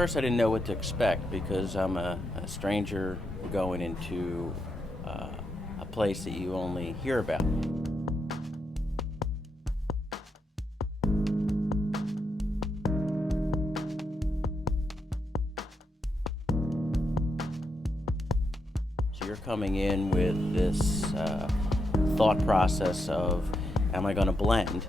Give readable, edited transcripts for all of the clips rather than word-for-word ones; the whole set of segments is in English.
first I didn't know what to expect because I'm a stranger going into a place that you only hear about. So you're coming in with this thought process of, am I going to blend?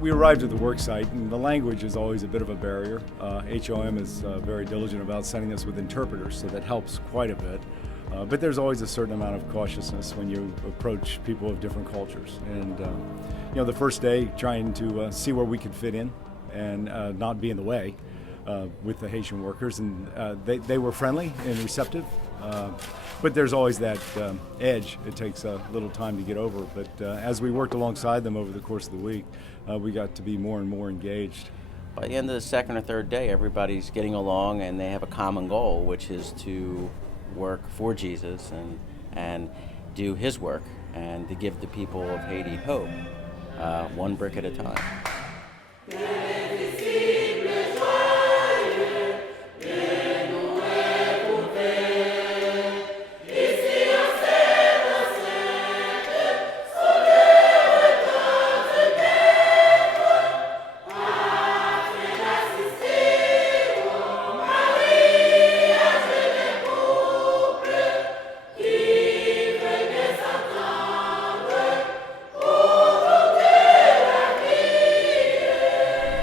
We arrived at the work site, and the language is always a bit of a barrier. HOM is very diligent about sending us with interpreters, so that helps quite a bit. But there's always a certain amount of cautiousness when you approach people of different cultures. And the first day, trying to see where we could fit in and not be in the way with the Haitian workers, and they were friendly and receptive. But there's always that edge. It takes a little time to get over. But as we worked alongside them over the course of the week, we got to be more and more engaged. By the end of the second or third day, everybody's getting along and they have a common goal, which is to work for Jesus and do his work and to give the people of Haiti hope, one brick at a time.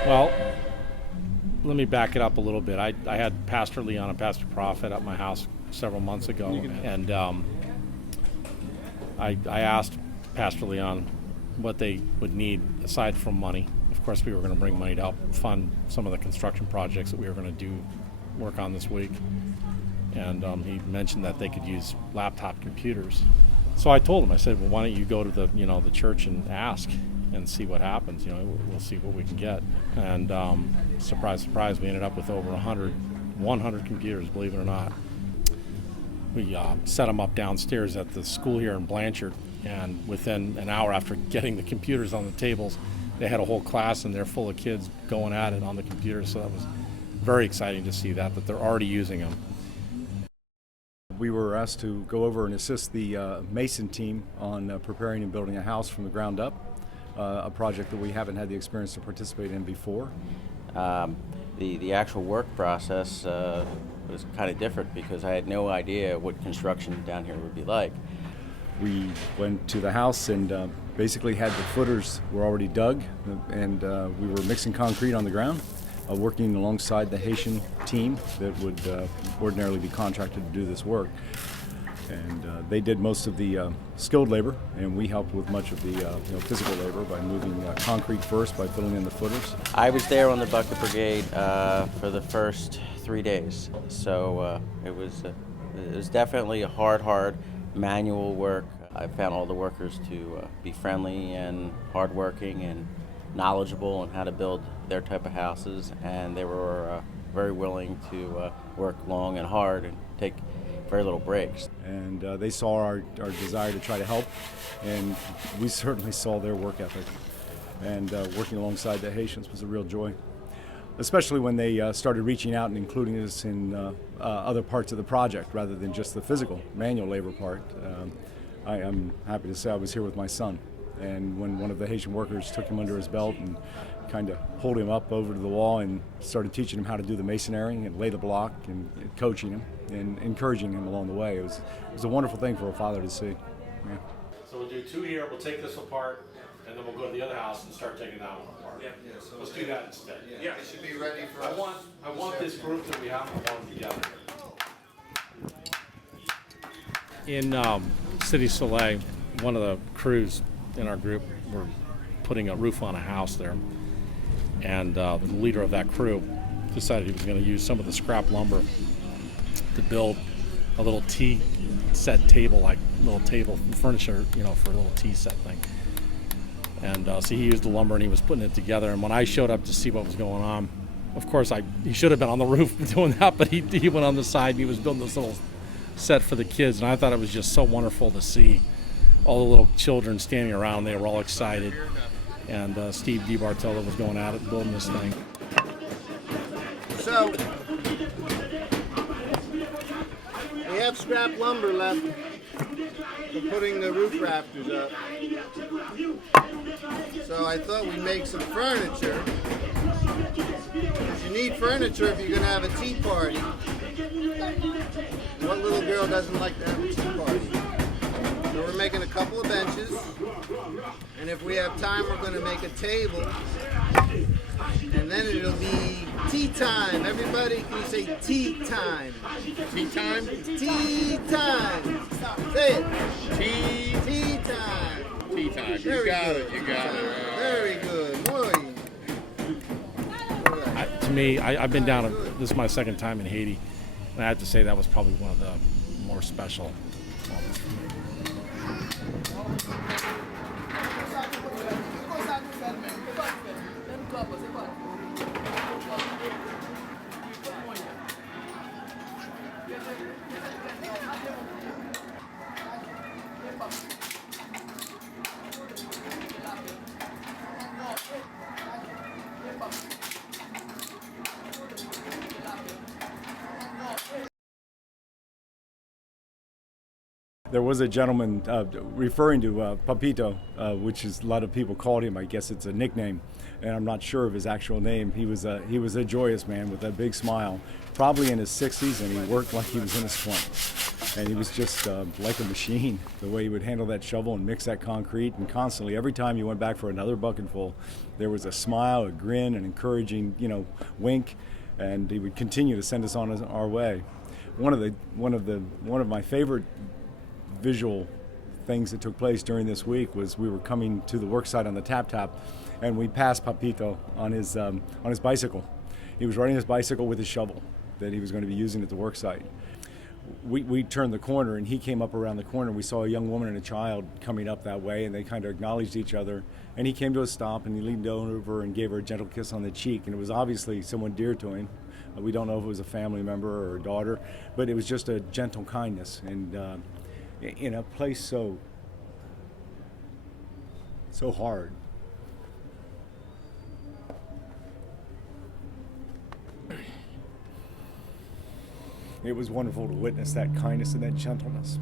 Well, let me back it up a little bit. I had Pastor Leon and Pastor Prophet at my house several months ago, and I asked Pastor Leon what they would need aside from money. Of course, we were going to bring money to help fund some of the construction projects that we were going to work on this week. And he mentioned that they could use laptop computers. So I told him, I said, well, why don't you go to the church and ask and see what happens. We'll see what we can get. And surprise, surprise, we ended up with over 100 computers, believe it or not. We set them up downstairs at the school here in Blanchard, and within an hour after getting the computers on the tables, they had a whole class in there full of kids going at it on the computers. So that was very exciting to see that they're already using them. We were asked to go over and assist the Mason team on preparing and building a house from the ground up. A project that we haven't had the experience to participate in before. The actual work process was kind of different because I had no idea what construction down here would be like. We went to the house and basically had the footers were already dug, and we were mixing concrete on the ground, working alongside the Haitian team that would ordinarily be contracted to do this work. And they did most of the skilled labor, and we helped with much of the physical labor by moving concrete first, by filling in the footers. I was there on the bucket brigade for the first 3 days, so it was definitely a hard manual work. I found all the workers to be friendly and hardworking and knowledgeable on how to build their type of houses, and they were very willing to work long and hard and take very little breaks. And they saw our desire to try to help, and we certainly saw their work ethic. And working alongside the Haitians was a real joy, especially when they started reaching out and including us in other parts of the project rather than just the physical manual labor part. I'm happy to say I was here with my son, and when one of the Haitian workers took him under his belt and kind of pulled him up over to the wall and started teaching him how to do the masonry and lay the block and coaching him and encouraging him along the way. It was a wonderful thing for a father to see. Yeah. So we'll do 2 here, we'll take this apart, and then we'll go to the other house and start taking that one apart. Yeah, so let's do that instead. Yeah, it should be ready for I want this group that we have to work together. In City Soleil, one of the crews in our group were putting a roof on a house there, and the leader of that crew decided he was going to use some of the scrap lumber to build a little tea set table, like little table furniture, for a little tea set thing. And so he used the lumber and he was putting it together. And when I showed up to see what was going on, of course he should have been on the roof doing that, but he went on the side and he was building this little set for the kids. And I thought it was just so wonderful to see all the little children standing around. They were all excited. And Steve DiBartolo was going at it, building this thing. So, have scrap lumber left for putting the roof rafters up. So I thought we'd make some furniture. Because you need furniture if you're going to have a tea party. What little girl doesn't like to have a tea party? So we're making a couple of benches. And if we have time, we're going to make a table. And then it'll be tea time. Everybody, can you say tea time? Tea time? Tea time. Say it. Tea time. Tea time. Very You got good. it. You got it. Very good. Muy. To me, I've been down, this is my second time in Haiti, and I have to say that was probably one of the more special moments for me. There was a gentleman referring to Papito, which is a lot of people called him. I guess it's a nickname, and I'm not sure of his actual name. He was a joyous man with a big smile, probably in his 60s, and he worked like he was in his 20s. And he was just like a machine, the way he would handle that shovel and mix that concrete. And constantly, every time you went back for another bucketful, there was a smile, a grin, an encouraging, wink, and he would continue to send us on our way. One of my favorite visual things that took place during this week was we were coming to the work site on the tap, and we passed Papito on his bicycle. He was riding his bicycle with his shovel that he was going to be using at the work site. We turned the corner, and he came up around the corner. We saw a young woman and a child coming up that way, and they kind of acknowledged each other. And he came to a stop, and he leaned over and gave her a gentle kiss on the cheek. And it was obviously someone dear to him. We don't know if it was a family member or a daughter, but it was just a gentle kindness. And in a place so hard. It was wonderful to witness that kindness and that gentleness.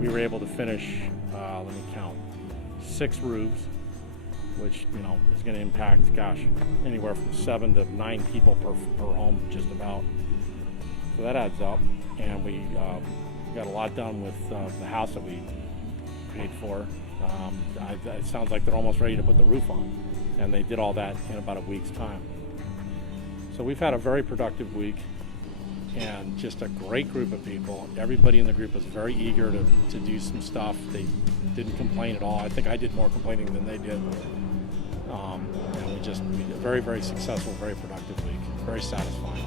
We were able to finish, let me count, 6 roofs, which is going to impact, anywhere from 7 to 9 people per home, just about. So that adds up, and we got a lot done with the house that we paid for. It sounds like they're almost ready to put the roof on, and they did all that in about a week's time. So we've had a very productive week. And just a great group of people. Everybody in the group was very eager to do some stuff. They didn't complain at all. I think I did more complaining than they did. And we had a very, very successful, very productive week. Very satisfying.